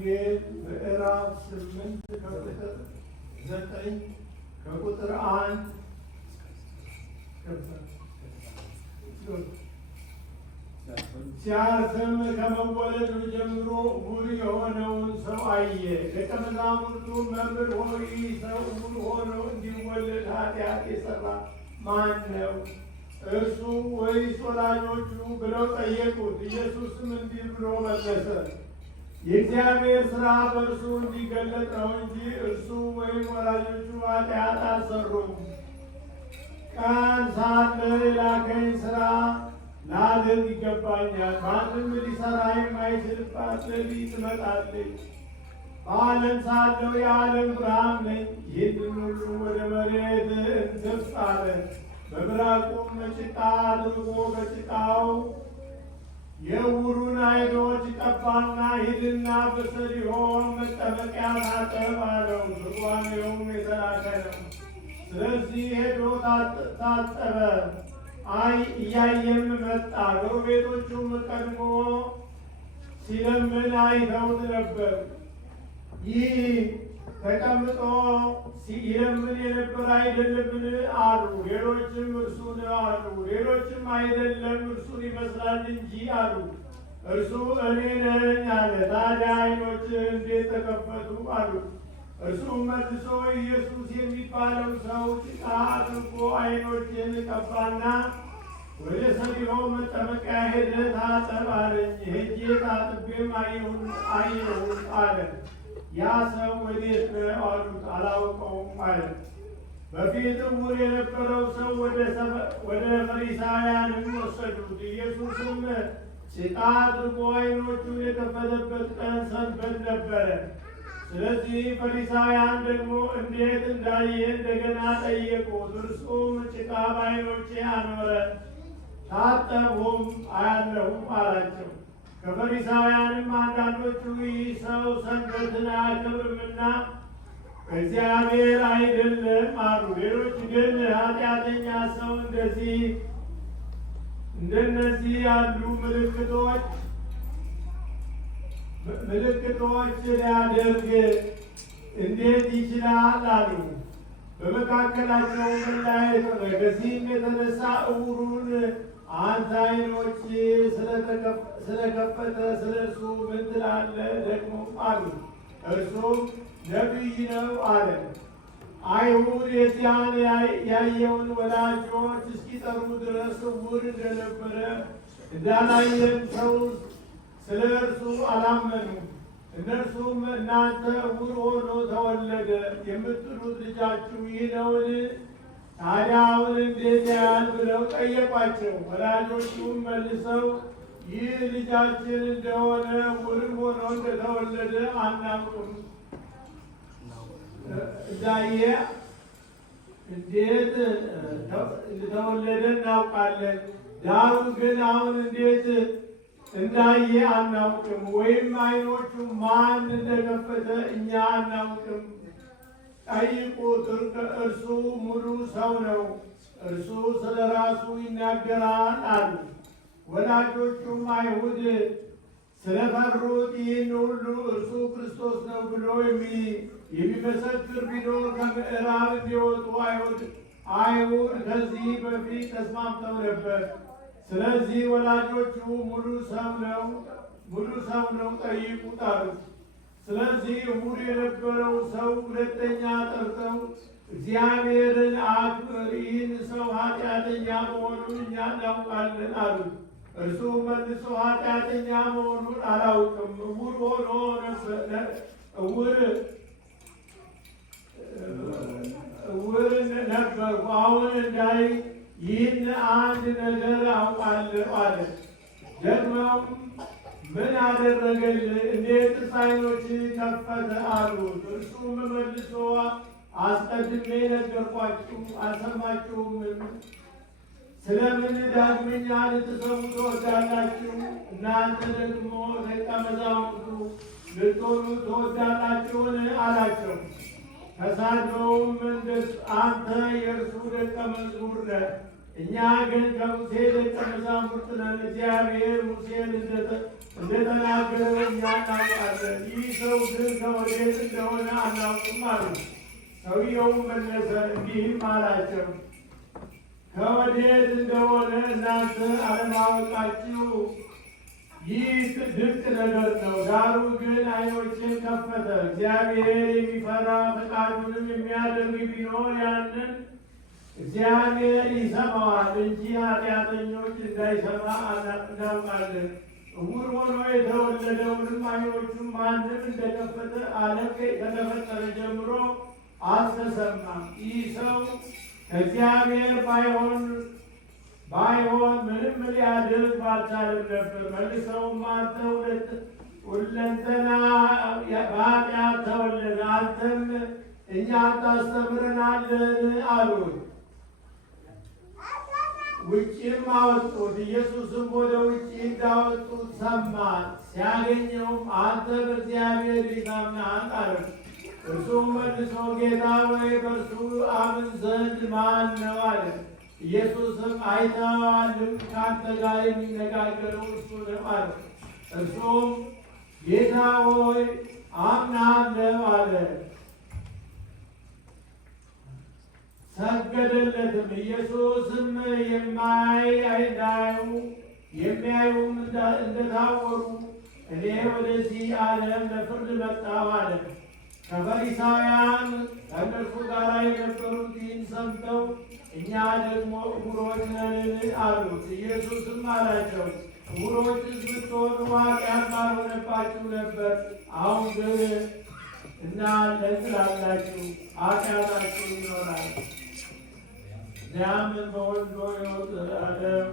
ምዕራፍ 8 ከቁጥር 9 ከቁጥር 1 ሲያርፍም ከመወለዱ ጀምሮ ዕውር የሆነውን ሰው አየ። ደቀ መዛሙርቱ መምህር ሆይ ይህ ሰው ዕውር ሆኖ እንዲወለድ ኃጢአት የሠራ ማን ነው? እርሱ ወይስ ወላጆቹ ብለው ጠየቁት። ኢየሱስም እንዲህ ብሎ መለሰ፣ የእግዚአብሔር ሥራ በእርሱ እንዲገለጥ ነው እንጂ እርሱ ወይም ወላጆቹ ኃጢአት አልሠሩም። ቀን ሳለ የላከኝ ሥራ ላደርግ ይገባኛል። ማንም ሊሠራ የማይችልባት ሌሊት ትመጣለች። በዓለም ሳለሁ የዓለም ብርሃን ነኝ። ይህንን ሁሉ ወደ መሬት እንስፍ አለ። በምራቁም ጭቃ አድርጎ በጭቃው የዕውሩን ዓይኖች ቀባና ሂድና በሰሊሆም መጠመቂያ ታጠብ አለው። ትርጓሜውም የተላከ ነው። ስለዚህ ሄዶ ታጠበ። እያየም መጣ። ጎረቤቶቹም ቀድሞ ሲለምን አይተውት ነበር። ይህ ተቀምጦ ይለምን የነበረ አይደለምን አሉ። ሌሎችም እርሱ ነው አሉ። ሌሎችም አይደለም እርሱን ይመስላል እንጂ አሉ። እርሱ እኔ ነኝ አለ። ታዲያ ዓይኖችህ እንዴት ተከፈቱ አሉት። እርሱም መልሶ ኢየሱስ የሚባለው ሰው ጭቃ አድርጎ ዓይኖቼን ቀባና ወደ ሰሊሆም መጠመቂያ ሄደህ ታጠብ አለኝ። ሄጄ ታጥቤም አየሁት አለ። ያ ሰው ወዴት ነው አሉት። አላውቀውም አለ። በፊት ዕውር የነበረው ሰው ወደ ፈሪሳውያንም ወሰዱት። ኢየሱስም ጭቃ አድርጎ ዓይኖቹን የከፈተበት ቀን ሰንበት ነበረ። ስለዚህ ፈሪሳውያን ደግሞ እንዴት እንዳየ እንደገና ጠየቁት። እርሱም ጭቃ በዓይኖቼ አኖረ፣ ታጠብሁም አያለሁም አላቸው። ከፈሪሳውያንም አንዳንዶቹ ይህ ሰው ሰንበትን አያከብርምና እግዚአብሔር አይደለም አሉ። ሌሎች ግን ኃጢአተኛ ሰው እንደነዚህ ያሉ ምልክቶች ሊያደርግ እንዴት ይችላል አሉ። በመካከላቸው መለያየት ሆነ። ከዚህም የተነሳ ዕውሩን አንተ ዓይኖች ስለከፈተ ስለ እርሱ ምን ትላለህ? ደግሞ አሉ። እርሱም ነቢይ ነው አለ። አይሁድ የዚያን ያየውን ወላጆች እስኪጠሩ ድረስ ዕውር እንደነበረ እንዳላየም ሰው ስለ እርሱ አላመኑ። እነርሱም እናንተ ዕውር ሆኖ ተወለደ የምትሉት ልጃችሁ ይህ ነውን? ታዲያ አሁን እንዴት ያያል? ብለው ጠየቋቸው። ወላጆቹም መልሰው ይህ ልጃችን እንደሆነ ዕውር ሆኖ እንደተወለደ አናውቅም፣ እንዳየ እንዴት እንደተወለደ እናውቃለን። ዳሩ ግን አሁን እንዴት እንዳየ አናውቅም፣ ወይም ዓይኖቹ ማን እንደከፈተ እኛ አናውቅም። ጠይቁት፣ እርሱ ሙሉ ሰው ነው፣ እርሱ ስለ ራሱ ይናገራል አሉ። ወላጆቹም አይሁድ ስለፈሩት ይህን ሁሉ እርሱ ክርስቶስ ነው ብሎ የሚመሰክር ቢኖር ከምዕራብ እንዲወጡ አይሁድ ከዚህ በፊት ተስማምተው ነበር። ስለዚህ ወላጆቹ ሙሉ ሰው ነው ጠይቁት አሉት። ስለዚህ ዕውር የነበረው ሰው ሁለተኛ ጠርተው እግዚአብሔርን አክብር፣ ይህን ሰው ኃጢአተኛ መሆኑን እኛ እናውቃለን አሉት። እርሱ መልሶ ኃጢአተኛ መሆኑን አላውቅም፣ ዕውር ሆኖ ዕውር ነበርኩ። አሁን እንዳይ ይህን አንድ ነገር አውቃለሁ አለ። ደግሞም ምን አደረገልህ? እንዴትስ ዓይኖችህ ከፈተ አሉት። እርሱም መልሶ አስቀድሜ ነገርኳችሁ አልሰማችሁምን? ስለምን ዳግመኛ ልትሰሙ ትወዳላችሁ? እናንተ ደግሞ ደቀ መዛሙርቱ ልትሆኑ ትወዳላችሁን? አላቸው። ተሳድበውም አንተ የእርሱ ደቀ መዝሙር ነህ፣ እኛ ግን ከሙሴ ደቀ መዛሙርት ነን። እግዚአብሔር ሙሴን እንደተናገረ እኛ እናውቃለን። ይህ ሰው ግን ከወዴት እንደሆነ አናውቅም አሉ። ሰውየው መለሰ እንዲህም አላቸው፣ ከወዴት እንደሆነ እናንተ አለማወቃችሁ ይህ ድንቅ ነገር ነው። ዳሩ ግን ዓይኖችን ከፈተ። እግዚአብሔር የሚፈራ ፈቃዱንም የሚያደርግ ቢኖር ያንን እግዚአብሔር ይሰማዋል እንጂ ኃጢአተኞች እንዳይሰማ እናውቃለን። ዕውር ሆኖ የተወለደውንም ዓይኖቹን ማንም እንደከፈተ ዓለም ከተፈጠረ ጀምሮ አልተሰማም። ይህ ሰው ከእግዚአብሔር ባይሆን ምንም ሊያደርግ ባልቻለም ነበር። መልሰውም አንተ ሁለንተና በኃጢአት ተወለደ፣ አንተም እኛን ታስተምረናለህን? አሉት። ውጭም አወጡት። ኢየሱስም ወደ ውጭ እንዳወጡት ሰማ። ሲያገኘውም አንተ በእግዚአብሔር ልጅ ታምነሃል አለው። እርሱም መልሶ ጌታ ሆይ በእርሱ አምን ዘንድ ማን ነው አለ። ኢየሱስም አይተኸዋልም፣ ከአንተ ጋር የሚነጋገረው እርሱ ነው አለ። እርሱም ጌታ ሆይ አምናለሁ አለ። ሰገደለትም። ኢየሱስም የሚያዩም እንደታወሩ እኔ ወደዚህ ዓለም ለፍርድ መጣሁ አለ። ከፈሪሳውያን ከእነርሱ ጋር የነበሩት ይህን ሰምተው እኛ ደግሞ ዕውሮች ነን አሉት። ኢየሱስም አላቸው፣ ዕውሮችስ ብትሆኑ ኃጢአት ባልሆነባችሁ ነበር። አሁን ግን እናንተ ትላላችሁ ኃጢአታችሁ ይኖራል። እዚያም በወልዶ ሕይወት ዘላለም